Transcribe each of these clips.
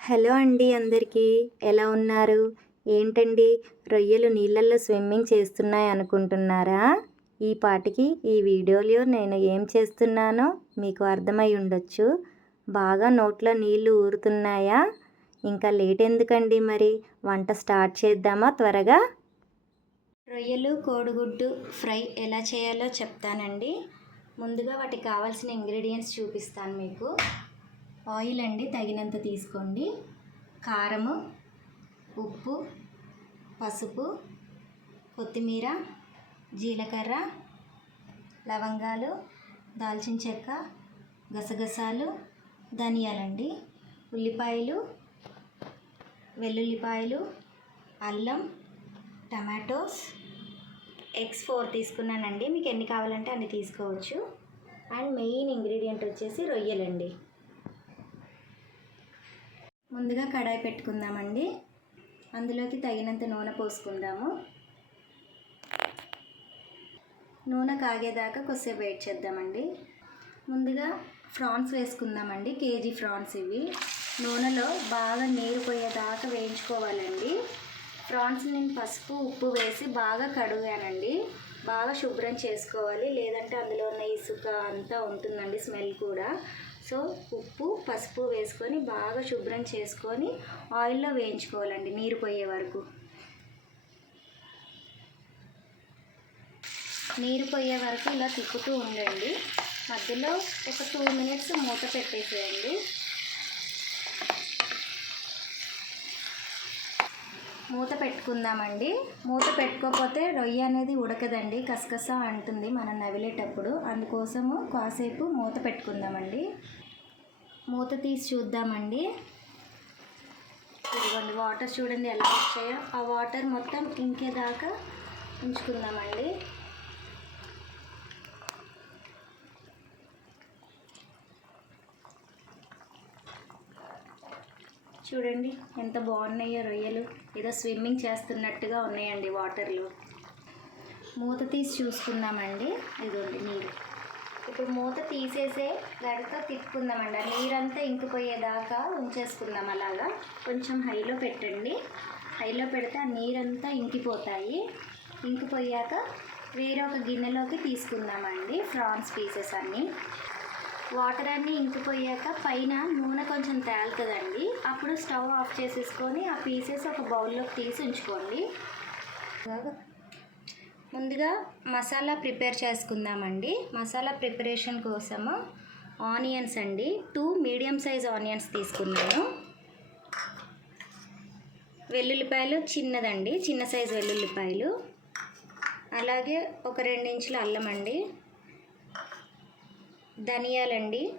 Hello అండి అందరికీ. ఎలా ఉన్నారు? ఏంటండి? రొయ్యలు నీళ్ళల్లో స్విమ్మింగ్ చేస్తున్నాయి అనుకుంటున్నారా? ఈ పాటికి ఈ వీడియోలో నేను ఏం చేస్తున్నానో మీకు అర్థమై ఉండొచ్చు. బాగా నోట్లో నీళ్ళు ఊరుతున్నాయా? ఇంకా లేట్ ఎందుకండి మరి? వంట స్టార్ట్ చేద్దామా త్వరగా? రొయ్యలు కోడిగుడ్డు ఫ్రై ఎలా చేయాలో చెప్తానండి. ముందుగా వాటికి కావాల్సిన ఇంగ్రీడియంట్స్ చూపిస్తాను మీకు. ఆయిల్ అండి తగినంత తీసుకోండి. కారము ఉప్పు పసుపు కొత్తిమీర జీలకర్ర లవంగాలు దాల్చిన చెక్క గసగసాలు ధనియాలండి. ఉల్లిపాయలు వెల్లుల్లిపాయలు అల్లం టమాటోస్ ఎగ్స్ ఫోర్ తీసుకున్నానండి. మీకు ఎన్ని కావాలంటే అన్ని తీసుకోవచ్చు. అండ్ మెయిన్ ఇంగ్రీడియంట్ వచ్చేసి రొయ్యలండి. ముందుగా కడాయి పెట్టుకుందామండి. అందులోకి తగినంత నూనె పోసుకుందాము. నూనె కాగేదాకా కొద్దిసేపు వెయిట్ చేద్దామండి. ముందుగా ఫ్రాన్స్ వేసుకుందామండి కేజీ ఫ్రాన్స్ ఇవి. నూనెలో బాగా నీరు పోయేదాకా వేయించుకోవాలండి. ప్రాన్స్ నేను పసుపు ఉప్పు వేసి బాగా కడుగానండి. బాగా శుభ్రం చేసుకోవాలి. లేదంటే అందులో ఉన్న ఇసుక అంతా ఉంటుందండి స్మెల్ కూడా. సో ఉప్పు పసుపు వేసుకొని బాగా శుభ్రం చేసుకొని ఆయిల్లో వేయించుకోవాలండి నీరు పోయే వరకు. నీరు పోయే వరకు ఇలా తిప్పుతూ ఉండండి. మధ్యలో ఒక టూ మినిట్స్ మూత పెట్టేసేయండి. మూత పెట్టుకుందామండి. మూత పెట్టుకోకపోతే రొయ్య అనేది ఉడకదండి. కసకస అంటుంది మనం నవిలేటప్పుడు. అందుకోసము కాసేపు మూత పెట్టుకుందామండి. మూత తీసి చూద్దామండి. ఇదిగోండి వాటర్ చూడండి ఎలా వచ్చాయో. ఆ వాటర్ మొత్తం ఇంకేదాకా ఉంచుకుందామండి. చూడండి ఎంత బాగున్నాయో రొయ్యలు. ఏదో స్విమ్మింగ్ చేస్తున్నట్టుగా ఉన్నాయండి వాటర్లో. మూత తీసి చూసుకుందామండి. ఇదిగోండి నీరు. ఇప్పుడు మూత తీసేసే గడితో తిప్పుకుందామండి. ఆ నీరంతా ఇంకిపోయేదాకా ఉంచేసుకుందాం అలాగా. కొంచెం హైలో పెట్టండి. హైలో పెడితే ఆ నీరంతా ఇంకిపోతాయి. ఇంకిపోయాక వేరే ఒక గిన్నెలోకి తీసుకుందామండి. ఫ్రాన్స్ పీసెస్ అన్నీ. వాటర్ అన్నీ ఇంకిపోయాక పైన నూనె కొంచెం తేలుతుందండి. అప్పుడు స్టవ్ ఆఫ్ చేసేసుకొని ఆ పీసెస్ ఒక బౌల్లోకి తీసి ఉంచుకోండి. ముందుగా మసాలా ప్రిపేర్ చేసుకుందామండి. మసాలా ప్రిపరేషన్ కోసము ఆనియన్స్ అండి. టూ మీడియం సైజ్ ఆనియన్స్ తీసుకున్నాను. వెల్లుల్లిపాయలు చిన్నదండి. చిన్న సైజు వెల్లుల్లిపాయలు. అలాగే ఒక రెండించుల అల్లం అండి. ధనియాలండి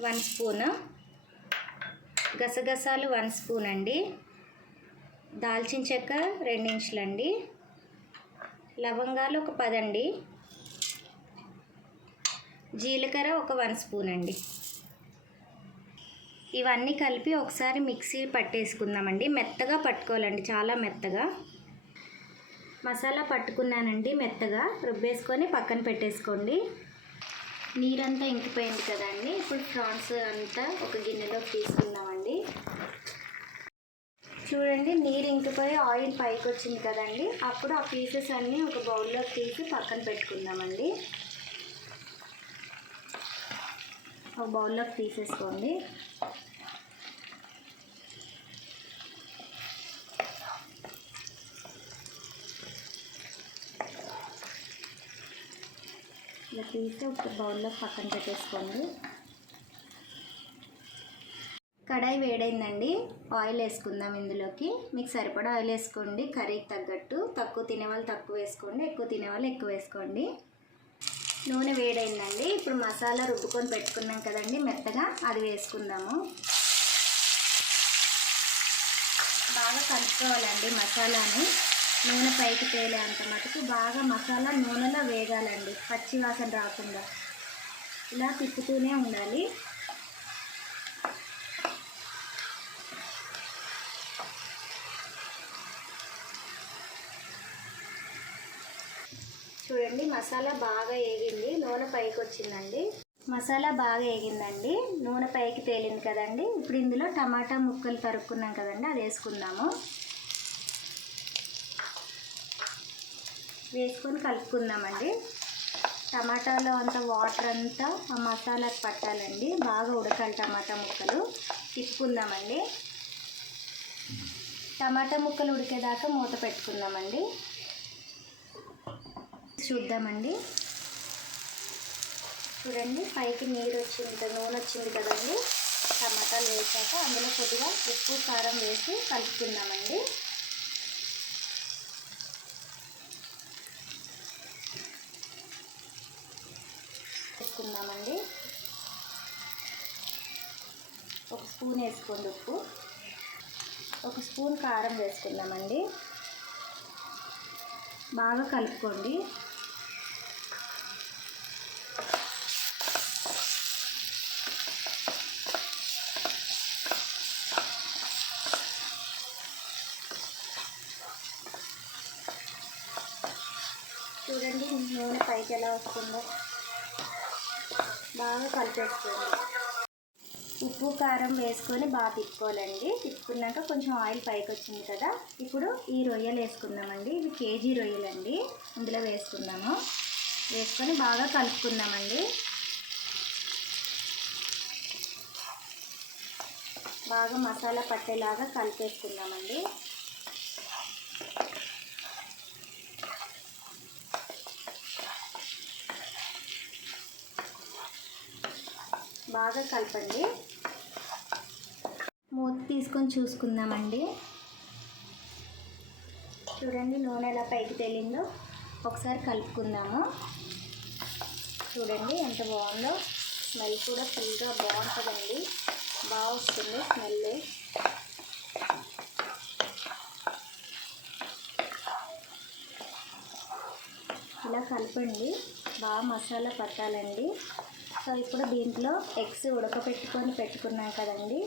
వన్ స్పూన్. గసగసాలు వన్ స్పూన్ అండి. దాల్చిన చెక్క రెండించులండి. లవంగాలు ఒక పదండి. జీలకర్ర ఒక వన్ స్పూన్ అండి. ఇవన్నీ కలిపి ఒకసారి మిక్సీ పట్టేసుకుందామండి. మెత్తగా పట్టుకోవాలండి చాలా మెత్తగా. మసాలా పట్టుకున్నానండి మెత్తగా. రుబ్బేసుకొని పక్కన పెట్టేసుకోండి. నీరంతా ఇంకిపోయింది కదండి. ఇప్పుడు ఫ్రాన్స్ అంతా ఒక గిన్నెలోకి తీసుకుందామండి. చూడండి నీరు ఇంకిపోయి ఆయిల్ పైకి వచ్చింది కదండి. అప్పుడు ఆ పీసెస్ అన్నీ ఒక బౌల్లోకి తీసి పక్కన పెట్టుకుందామండి. ఒక బౌల్లోకి తీసేసుకోండి. ఇలా తీసి ఒక బౌల్లో పక్కన పెట్టేసుకోండి. కడాయి వేడైందండి ఆయిల్ వేసుకుందాం ఇందులోకి. మీకు సరిపడా ఆయిల్ వేసుకోండి కర్రీకి తగ్గట్టు. తక్కువ తినేవాళ్ళు తక్కువ వేసుకోండి ఎక్కువ తినేవాళ్ళు ఎక్కువ వేసుకోండి. నూనె వేడైందండి ఇప్పుడు మసాలా రుబ్బుకొని పెట్టుకున్నాం కదండి మెత్తగా అది వేసుకుందాము. బాగా కలుపుకోవాలండి మసాలాని. నూనె పైకి తేలేంత మటుకు బాగా మసాలా నూనెలో వేగాలండి పచ్చి వాసన రాకుండా. ఇలా తిప్పుతూనే ఉండాలి. చూడండి మసాలా బాగా వేగింది నూనె పైకి వచ్చిందండి. మసాలా బాగా వేగిందండి నూనె పైకి తేలింది కదండి. ఇప్పుడు ఇందులో టమాటా ముక్కలు తరుక్కున్నాం కదండి అది వేసుకుందాము. వేసుకొని కలుపుకుందామండి. టమాటాలో అంత వాటర్ అంతా ఆ మసాలాకి పట్టాలండి. బాగా ఉడకాలి టమాటా ముక్కలు. తిప్పుకుందామండి. టమాటా ముక్కలు ఉడికేదాకా మూత పెట్టుకుందామండి. చూద్దామండి. చూడండి పైకి నీరు వచ్చింది నూనె వచ్చింది కదండి. టమాటాలు వేసాక అందులో కొద్దిగా ఉప్పు కారం వేసి కలుపుకుందామండి వేసుకుందామండి ఒక స్పూన్ వేసుకోండి ఉప్పు. ఒక స్పూన్ కారం వేసుకుందామండి. బాగా కలుపుకోండి. చూడండి నూనె పైకి ఎలా వస్తుందో. బాగా కలిపేసుకోండి. ఉప్పు కారం వేసుకొని బాగా తిప్పుకోవాలండి. తిప్పుకున్నాక కొంచెం ఆయిల్ పైకి వచ్చింది కదా ఇప్పుడు ఈ రొయ్యలు వేసుకుందామండి. ఇవి కేజీ రొయ్యలండి. ఇందులో వేసుకుందాము. వేసుకొని బాగా కలుపుకుందామండి. బాగా మసాలా పట్టేలాగా కలిపేసుకుందామండి. బాగా కలపండి. మూత తీసుకొని చూసుకుందామండి. చూడండి నూనె ఎలా పైకి తేలిందో ఒకసారి కలుపుకుందాము. చూడండి ఎంత బాగుందో. స్మెల్ కూడా ఫుల్గా బాగుంటుందండి. బాగా వస్తుంది స్మెల్. ఇలా కలపండి. బాగా మసాలా పట్టాలండి. సో ఇప్పుడు దీంట్లో ఎగ్స్ ఉడకపెట్టుకొని పెట్టుకున్నాం కదండి.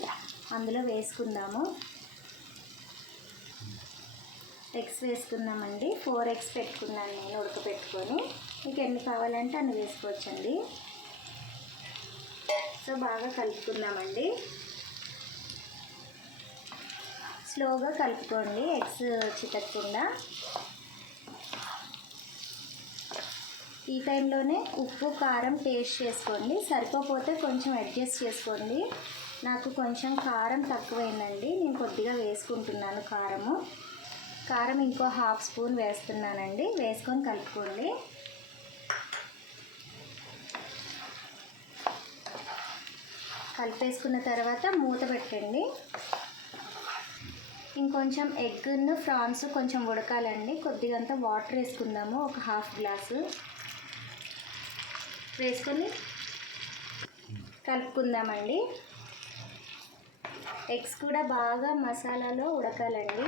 అందులో వేసుకుందాము. ఎగ్స్ వేసుకుందామండి. ఫోర్ ఎగ్స్ పెట్టుకున్నాను నేను ఉడకపెట్టుకొని. మీకు ఎన్ని కావాలంటే అన్ని వేసుకోవచ్చండి. సో బాగా కలుపుకుందామండి. స్లోగా కలుపుకోండి ఎగ్స్ చితకకుండా. ఈ టైంలోనే ఉప్పు కారం టేస్ట్ చేసుకోండి. సరిపోతే కొంచెం అడ్జస్ట్ చేసుకోండి. నాకు కొంచెం కారం తక్కువైందండి. నేను కొద్దిగా వేసుకుంటున్నాను కారము. కారం ఇంకో హాఫ్ స్పూన్ వేస్తున్నానండి. వేసుకొని కలుపుకోండి. కలిపేసుకున్న తర్వాత మూత పెట్టండి. ఇంకొంచెం ఎగ్ను ఫ్రాన్స్ కొంచెం ఉడకాలండి. కొద్దిగంత వాటర్ వేసుకుందాము. ఒక హాఫ్ గ్లాసు వేసుకొని కలుపుకుందామండి. ఎగ్స్ కూడా బాగా మసాలాలో ఉడకాలండి.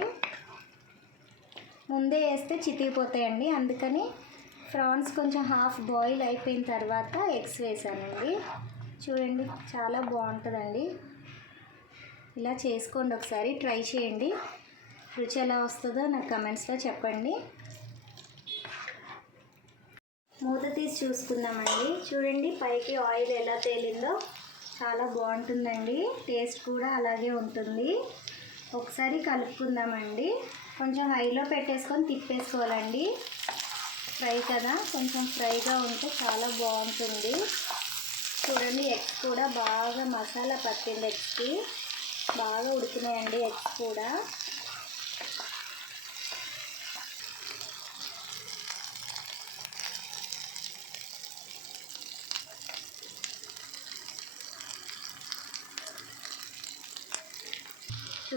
ముందే వేస్తే చితికిపోతాయండి. అందుకని ఫ్రాన్స్ కొంచెం హాఫ్ బాయిల్ అయిపోయిన తర్వాత ఎగ్స్ వేసానండి. చూడండి చాలా బాగుంటుందండి. ఇలా చేసుకోండి ఒకసారి ట్రై చేయండి. రుచి ఎలా వస్తుందో నాకు కమెంట్స్లో చెప్పండి. మూత తీసి చూసుకుందామండి. చూడండి పైకి ఆయిల్ ఎలా తేలిందో చాలా బాగుంటుందండి. టేస్ట్ కూడా అలాగే ఉంటుంది. ఒకసారి కలుపుకుందామండి. కొంచెం హైలో పెట్టేసుకొని తిప్పేసుకోవాలండి. ఫ్రై కదా కొంచెం ఫ్రైగా ఉంటే చాలా బాగుంటుంది. చూడండి ఎగ్స్ కూడా బాగా మసాలా పట్టింది ఎగ్స్కి. బాగా ఉడికినాయండి ఎగ్స్ కూడా.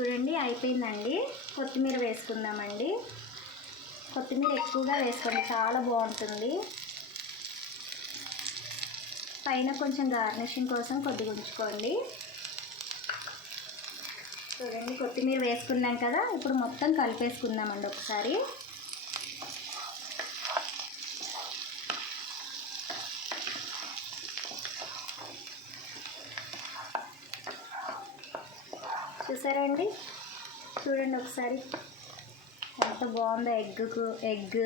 చూడండి అయిపోయిందండి. కొత్తిమీర వేసుకుందామండి. కొత్తిమీర ఎక్కువగా వేసుకోండి చాలా బాగుంటుంది. పైన కొంచెం గార్నిషింగ్ కోసం కొద్దిగా ఉంచుకోండి. చూడండి కొత్తిమీర వేసుకున్నాం కదా ఇప్పుడు మొత్తం కలిపేసుకుందామండి ఒకసారి. చూసారండి? చూడండి ఒకసారి. ఎంత బాగుందో ఎగ్కు ఎగ్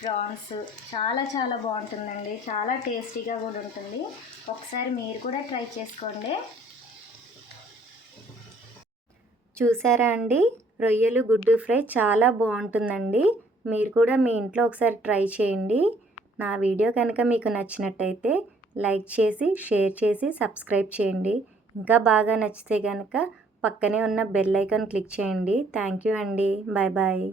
ప్రాన్స్ చాలా చాలా బాగుంటుందండి. చాలా టేస్టీగా కూడా ఉంటుంది. ఒకసారి మీరు కూడా ట్రై చేసుకోండి. చూసారా అండి? రొయ్యలు గుడ్డు ఫ్రై చాలా బాగుంటుందండి. మీరు కూడా మీ ఇంట్లో ఒకసారి ట్రై చేయండి. నా వీడియో కనుక మీకు నచ్చినట్టయితే లైక్ చేసి షేర్ చేసి సబ్స్క్రైబ్ చేయండి. ఇంకా బాగా నచ్చితే కనుక పక్కనే ఉన్న బెల్ ఐకాన్ క్లిక్ చేయండి. థ్యాంక్ యూ అండి. Bye bye.